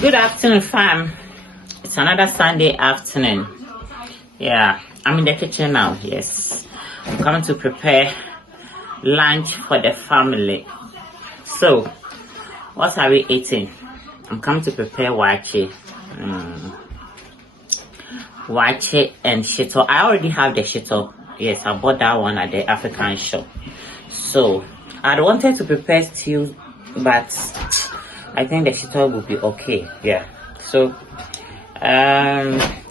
Good afternoon, fam. It's another Sunday afternoon. Yeah, I'm in the kitchen now. Yes, I'm coming to prepare lunch for the family. So, what are we eating? I'm coming to prepare waakye. Waakye and shito. I already have the shito. Yes, I bought that one at the African shop. So, I wanted to prepare stew, but I think the shito will be okay. Yeah. So,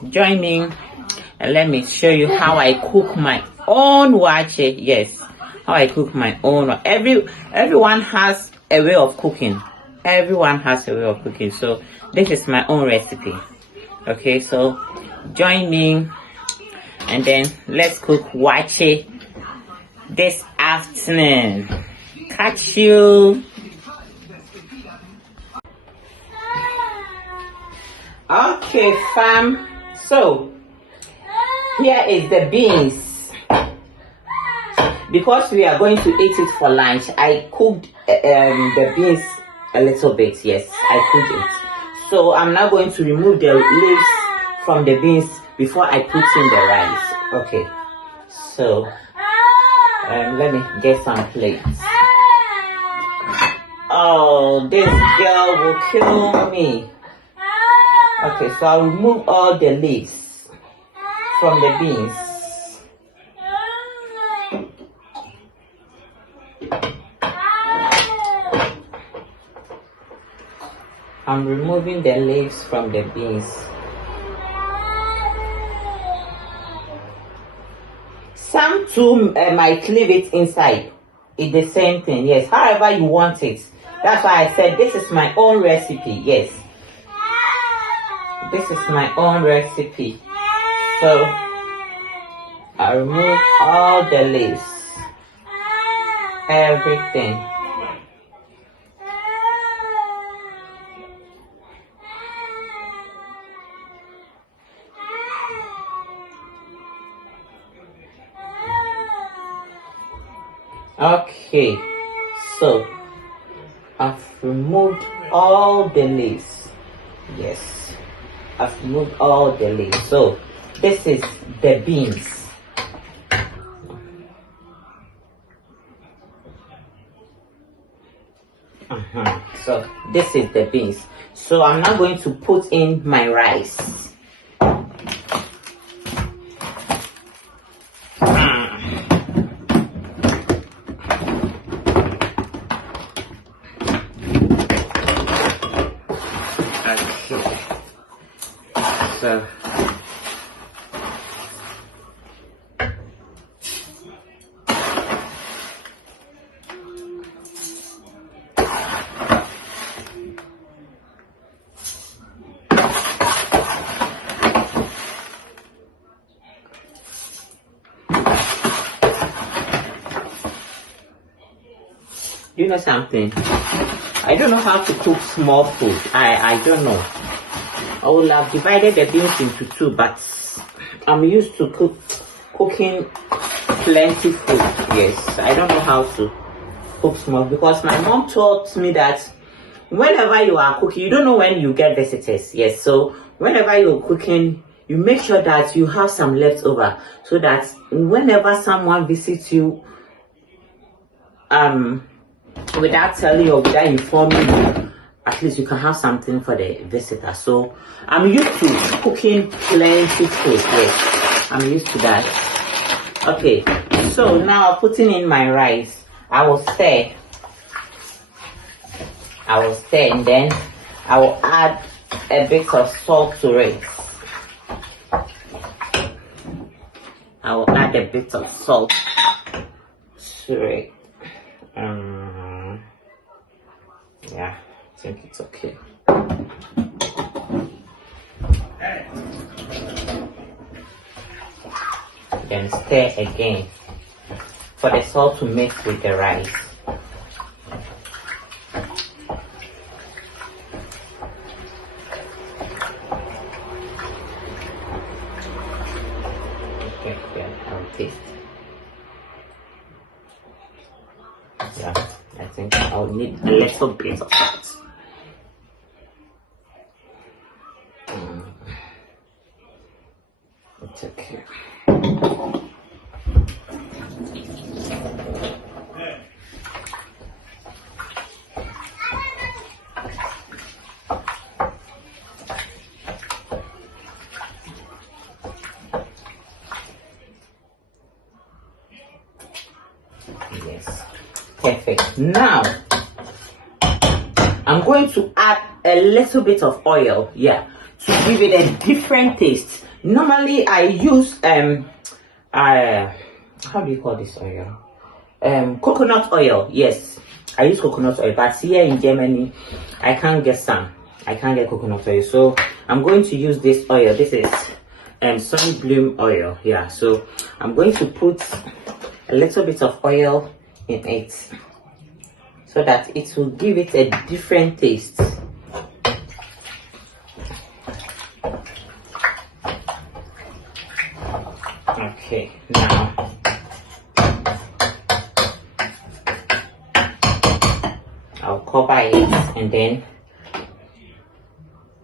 join me and let me show you how I cook my own waakye. Yes, how I cook my own. Everyone has a way of cooking. Everyone has a way of cooking. So this is my own recipe. Okay, so join me and then let's cook waakye this afternoon. Catch you. Okay, fam. So here is the beans. Because we are going to eat it for lunch, I cooked the beans a little bit. Yes, I cooked it. So I'm now going to remove the leaves from the beans before I put in the rice. Okay. So let me get some plates. Oh, this girl will kill me. Okay, so I'll remove all the leaves from the beans. I'm removing the leaves from the beans. Some too might leave it inside. It's the same thing, yes. However you want it. That's why I said this is my own recipe, yes. This is my own recipe. So I remove all the leaves, everything. Okay, so I've removed all the leaves. Yes, I've removed all the leaves. So this is the beans. So this is the beans. So I'm now going to put in my rice. So you know something? I don't know how to cook small food. I don't know. I will have divided the beans into two, but I'm used to cooking plenty food. Yes, I don't know how to cook small because my mom taught me that whenever you are cooking, you don't know when you get visitors. Yes, so whenever you're cooking, you make sure that you have some leftover so that whenever someone visits you, without telling you or without informing you, at least you can have something for the visitor. So I'm used to cooking plenty food. Yes, I'm used to that. Okay, so now putting in my rice, I will stir, and then I will add a bit of salt to it. I will add a bit of salt to it. Yeah, I think it's okay. Then stir again for the salt to mix with the rice. Okay, then I'll taste. Yeah, I think I'll need a little bit of salt. Okay. Yes, perfect. Now I'm going to add a little bit of oil, yeah, to give it a different taste. Normally I use how do you call this oil? Coconut oil. Yes, I use coconut oil, but here in Germany I can't get coconut oil, so I'm going to use this oil. This is sun bloom oil, yeah. So I'm going to put a little bit of oil in it so that it will give it a different taste. Okay, now I'll cover it and then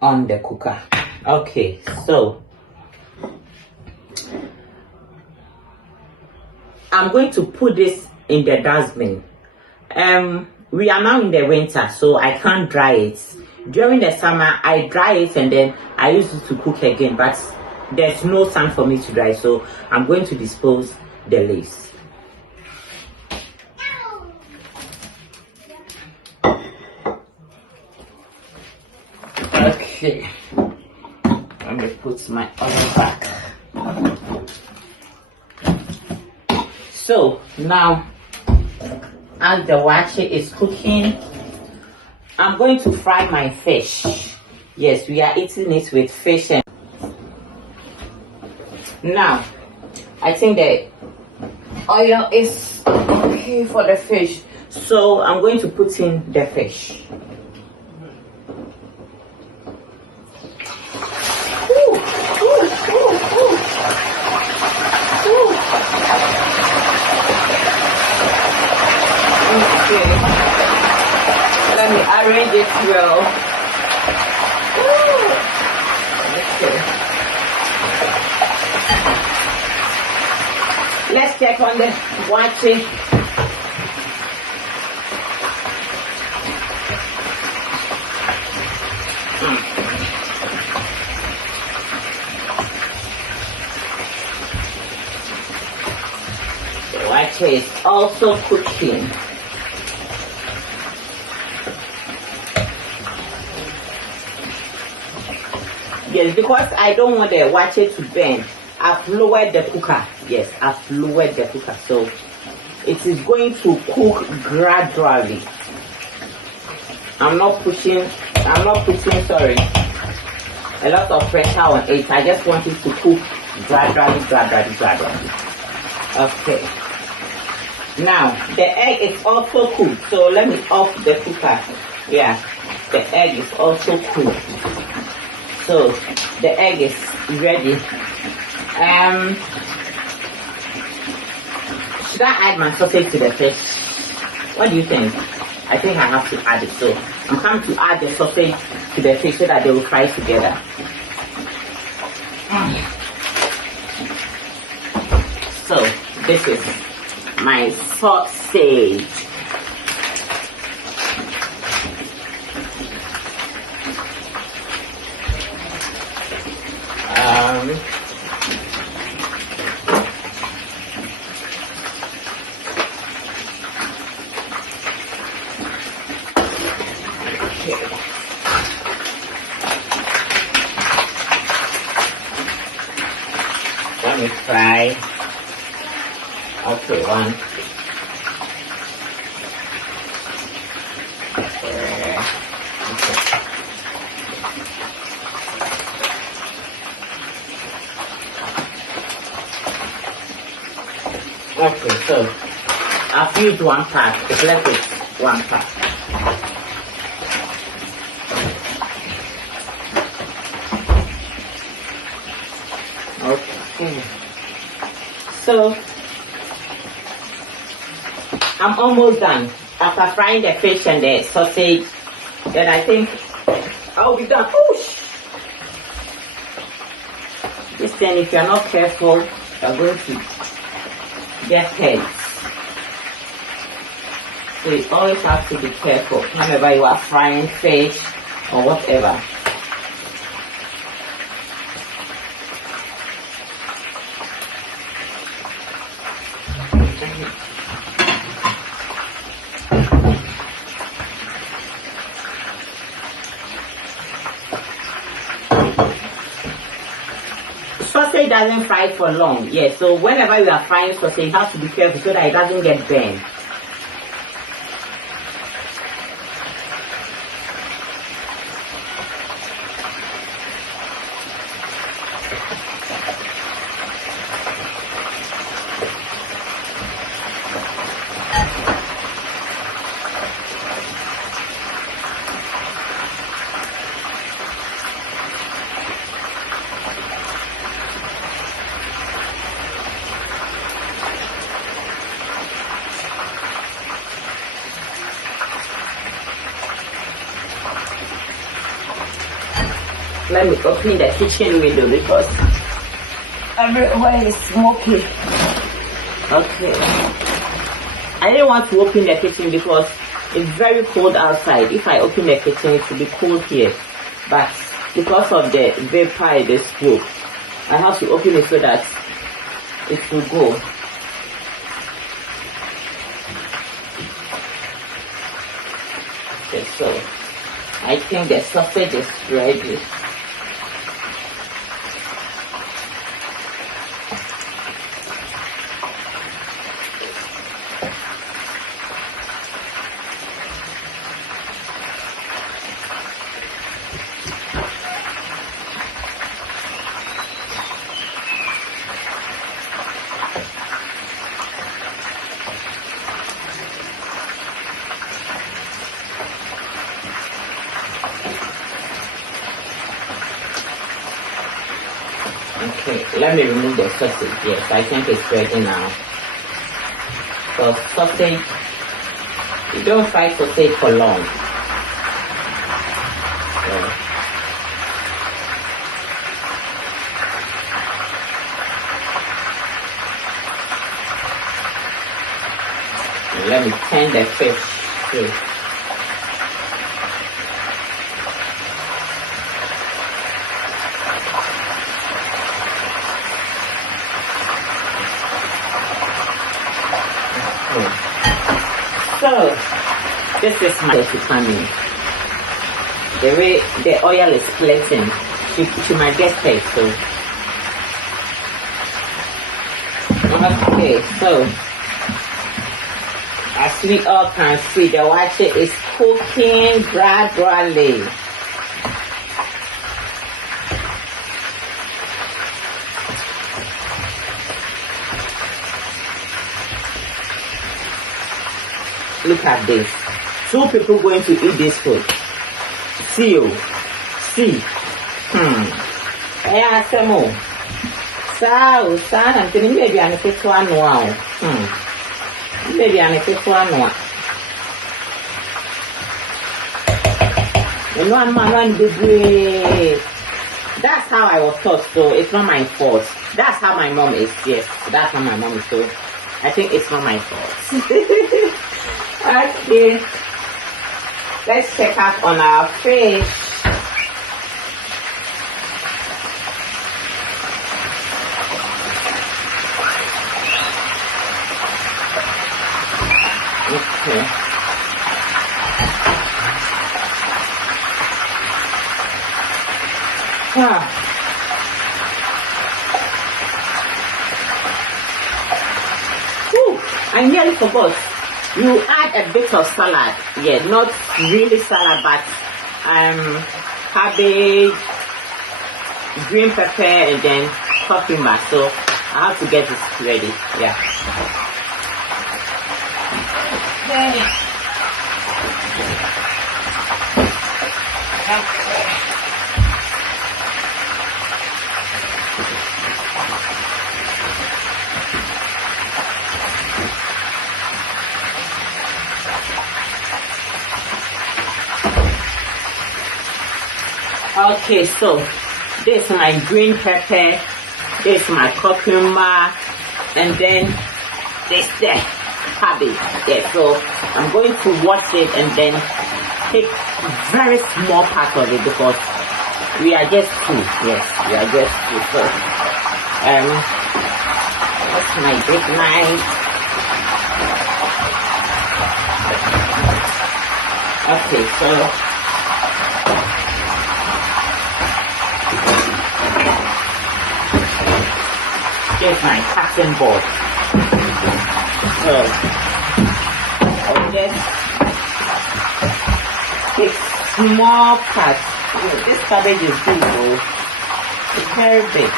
on the cooker. Okay, so I'm going to put this in the dustbin. We are now in the winter, so I can't dry it. During the summer I dry it and then I use it to cook again, but there's no sun for me to dry, so I'm going to dispose the leaves. Okay, let me put my oil back. So now, as the waakye is cooking, I'm going to fry my fish. Yes, we are eating it with fish. And now I think the oil is okay for the fish, so I'm going to put in the fish. Okay, let me arrange it well. Okay, let's check on the waakye. The waakye is also cooking. Yes, because I don't want the waakye to burn, I've lowered the cooker. Yes, I've lowered the cooker, so it is going to cook gradually. I'm not putting a lot of pressure on it. I just want it to cook gradually. Okay. Now the egg is also cooked, so let me off the cooker. Yeah, the egg is also cooked. So the egg is ready. Should I add my sausage to the fish? What do you think? I think I have to add it. So I'm coming to add the sausage to the fish so that they will fry together. So this is my sausage. Let me try. Okay, one. Okay, so I've used one part. It's left with one part. Okay. So I'm almost done. After frying the fish and the sausage, then I think I'll be done. Oosh. This thing, if you're not careful, you're going to get hurt. So you always have to be careful whenever you are frying fish or whatever. Sausage doesn't fry for long, yes. So whenever you are frying sausage, you have to be careful so that it doesn't get burned. Let me open the kitchen window because everywhere is smoky. Okay. I didn't want to open the kitchen because it's very cold outside. If I open the kitchen, it will be cold here. But because of the vapor in the smoke, I have to open it so that it will go. Okay, so I think the sausage is ready. Okay, let me remove the sausage. Yes, I think it's ready now. So sausage, you don't fry sausage for long. Let me turn the fish too. So, this is my coming. The way the oil is splitting, she might get paid. So, okay, so as we all can see, the waakye is cooking gradually. Look at this. 2 people going to eat this food. See you. See. Yeah, some more. So, son, I'm telling you, maybe I'm a fit one wow. Maybe I'm a fit one wow. You know, I'm one degree. That's how I was taught, so it's not my fault. That's how my mom is. Yes, that's how my mom is. So I think it's not my fault. Okay, let's check out on our fish. Okay. Whew, I nearly forgot. You add a bit of salad. Yeah, not really salad, but cabbage, green pepper, and then cucumber. So I have to get this ready. Yeah. Okay, so this is my green pepper This is my cucumber, and then this the cabbage. Yeah, so I'm going to wash it and then take very small part of it because we are just two. Yes, we are just two. So that's my big knife. Okay, so here's my cutting board. So I'll just take small parts. This cabbage is big, though. It's very big.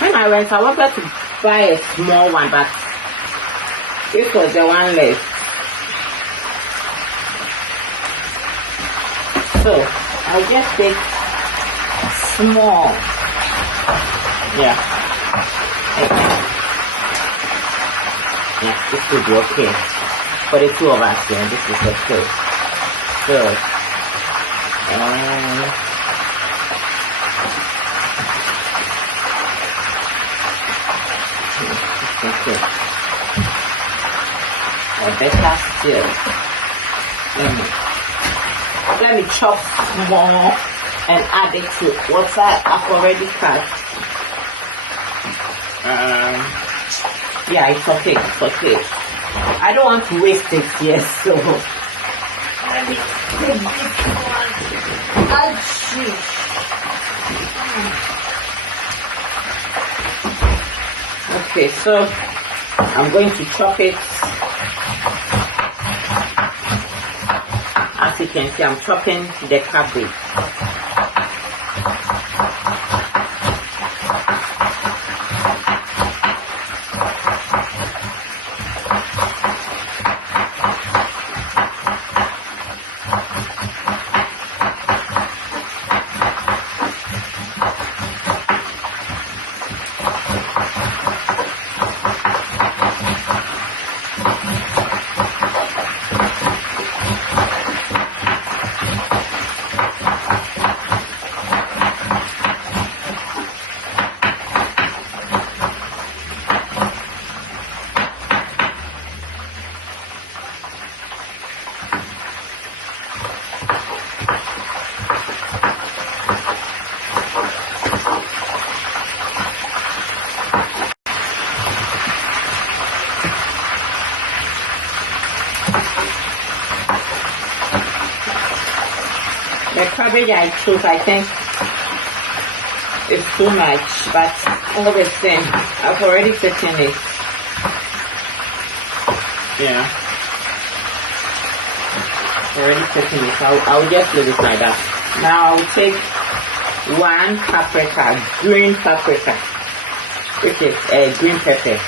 When I went, I wanted to buy a small one, but this was the one left. So I'll just take small. Yeah. Yes, this will be okay. For the two of us, yeah, this is okay. So, okay. Or better still, let me chop small and add it to what I've already cut. Yeah, it's okay, it's okay. I don't want to waste it here, so let me take this one. Okay, so I'm going to chop it. As you can see, I'm chopping the cabbage. The cabbage I chose, I think, is too much, but all the same, I've already taken it. Yeah. Already taken it. I'll just leave it like that. Now I'll take one paprika, green paprika, which is a green pepper.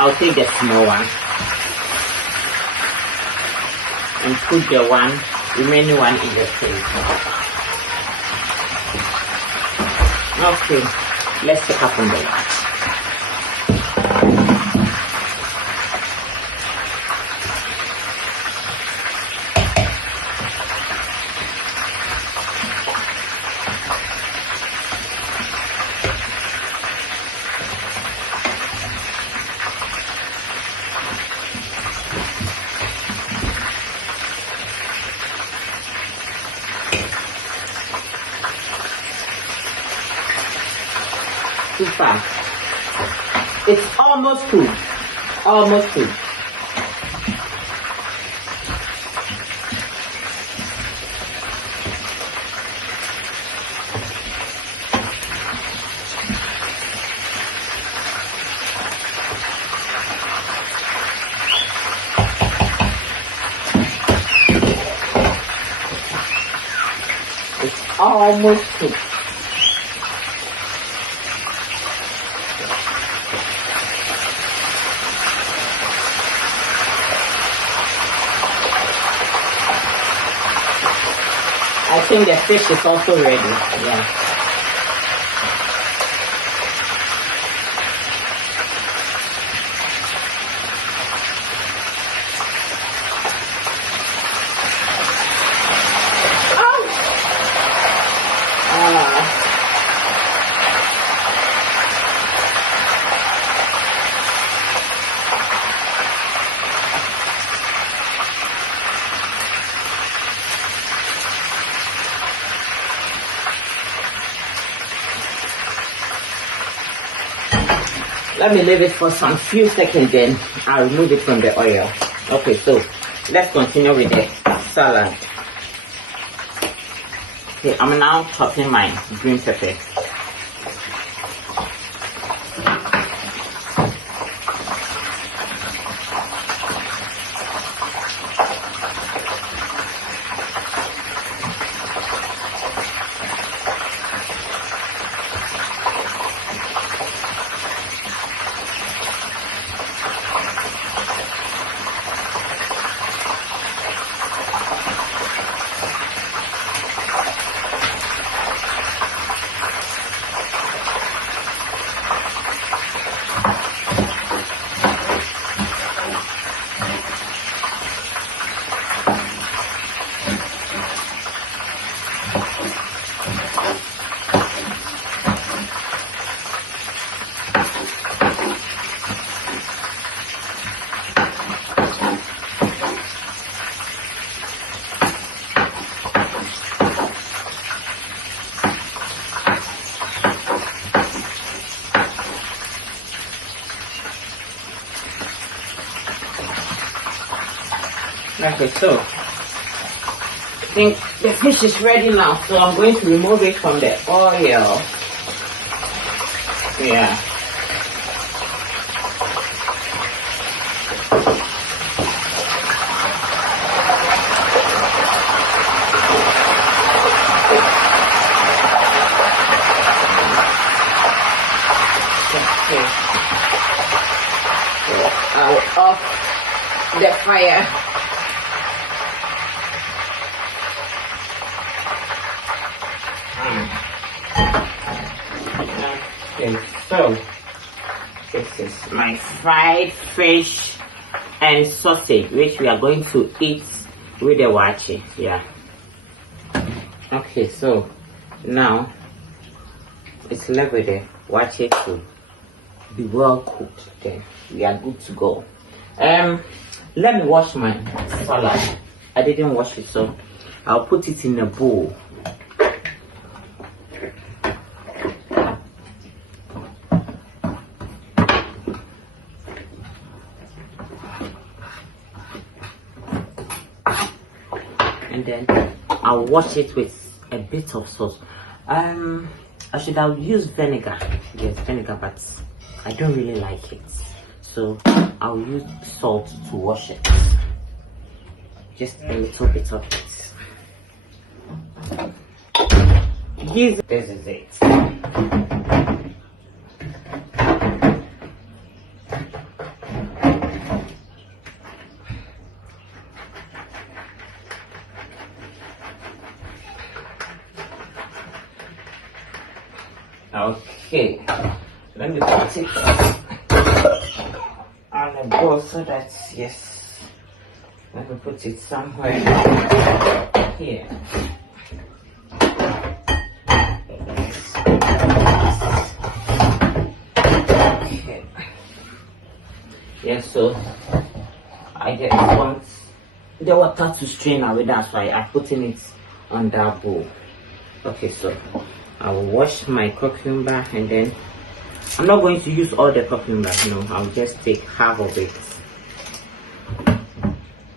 I'll take the small one and put the remaining one in the plate. Okay, let's check up on the lunch. Super. It's almost cooked. Almost cooked. It's almost cooked. I think the fish is also ready. Yeah. Let me leave it for some few seconds, then I'll remove it from the oil. Okay, so let's continue with the salad. Okay, I'm now chopping my green pepper. Okay, so I think the fish is ready now, so I'm going to remove it from the oil. Yeah. Okay. So I'll off the fire. Okay, so this is my fried fish and sausage, which we are going to eat with the waakye. Yeah. Okay, so now it's left with the waakye to be well cooked. Then we are good to go. Let me wash my salad. I didn't wash it, so I'll put it in a bowl. And then I'll wash it with a bit of sauce. I should have used vinegar. Yes, vinegar, but I don't really like it. So I'll use salt to wash it. Just a little bit of it. This is it. Okay, let me put it on the bowl so that, yes, let me put it somewhere here. Okay. Yes, so I just want the water to strain away, that's why I'm putting it on that bowl. Okay, so I will wash my cucumber, and then I'm not going to use all the cucumber, no, I'll just take half of it.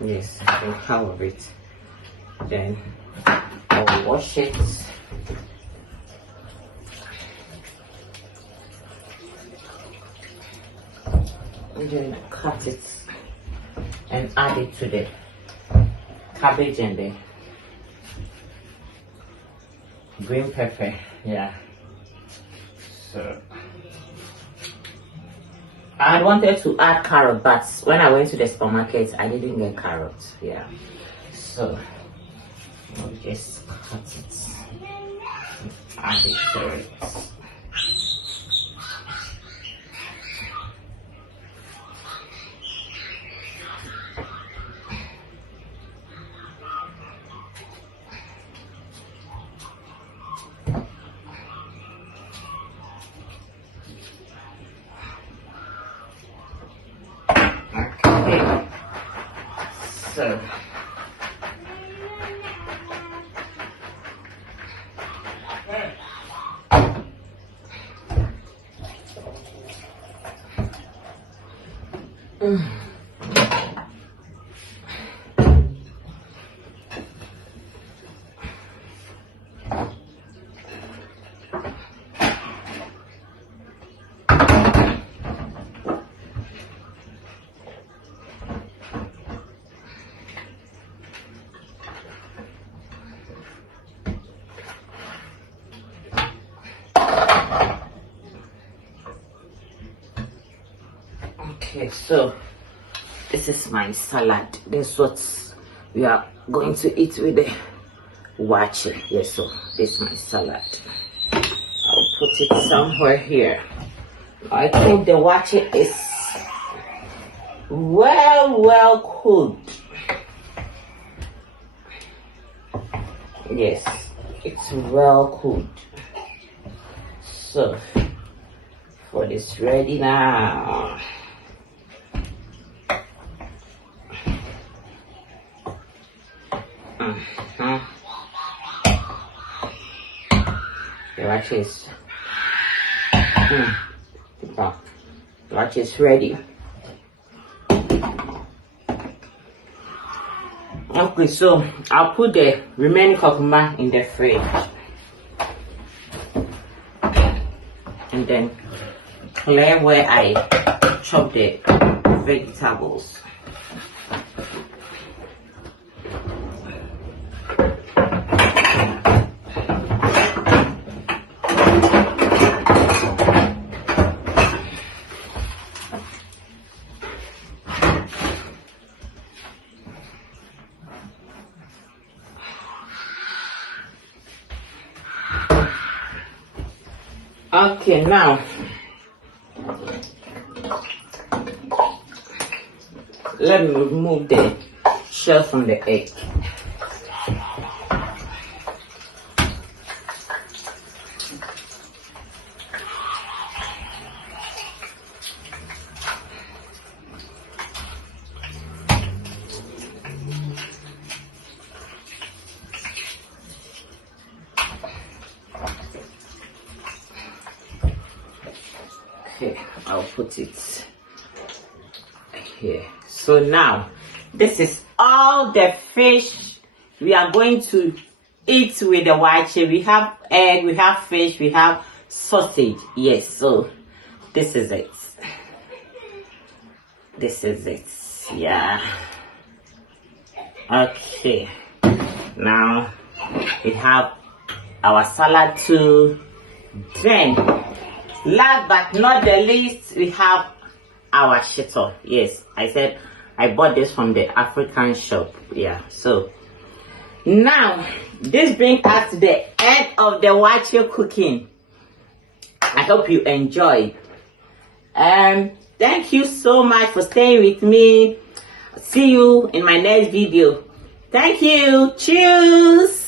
Yes, half of it. Then I'll wash it. And then cut it and add it to the cabbage and the green pepper. Yeah, so I wanted to add carrot, but when I went to the supermarket I didn't get carrots. Yeah, so I'll just cut it and add it to it. So Okay, so this is my salad. This is what we are going to eat with the waakye. Yes, so this is my salad. I'll put it somewhere here. I think the waakye is well cooked. Yes, it's well cooked. So food is ready now. The waakye is the waakye is ready. Okay, so I'll put the remaining kokuma in the fridge and then clear where I chop the vegetables. Okay, now let me remove the shell from the egg. Okay, I'll put it here. So now this is all the fish we are going to eat with the waakye. We have egg, we have fish, we have sausage. Yes, so this is it. This is it. Yeah. Okay. Now we have our salad too. Then last but not the least, we have our shito. Yes, I said I bought this from the African shop. Yeah, so now this brings us to the end of the waakye cooking. I hope you enjoyed. Thank you so much for staying with me. See you in my next video. Thank you. Cheers.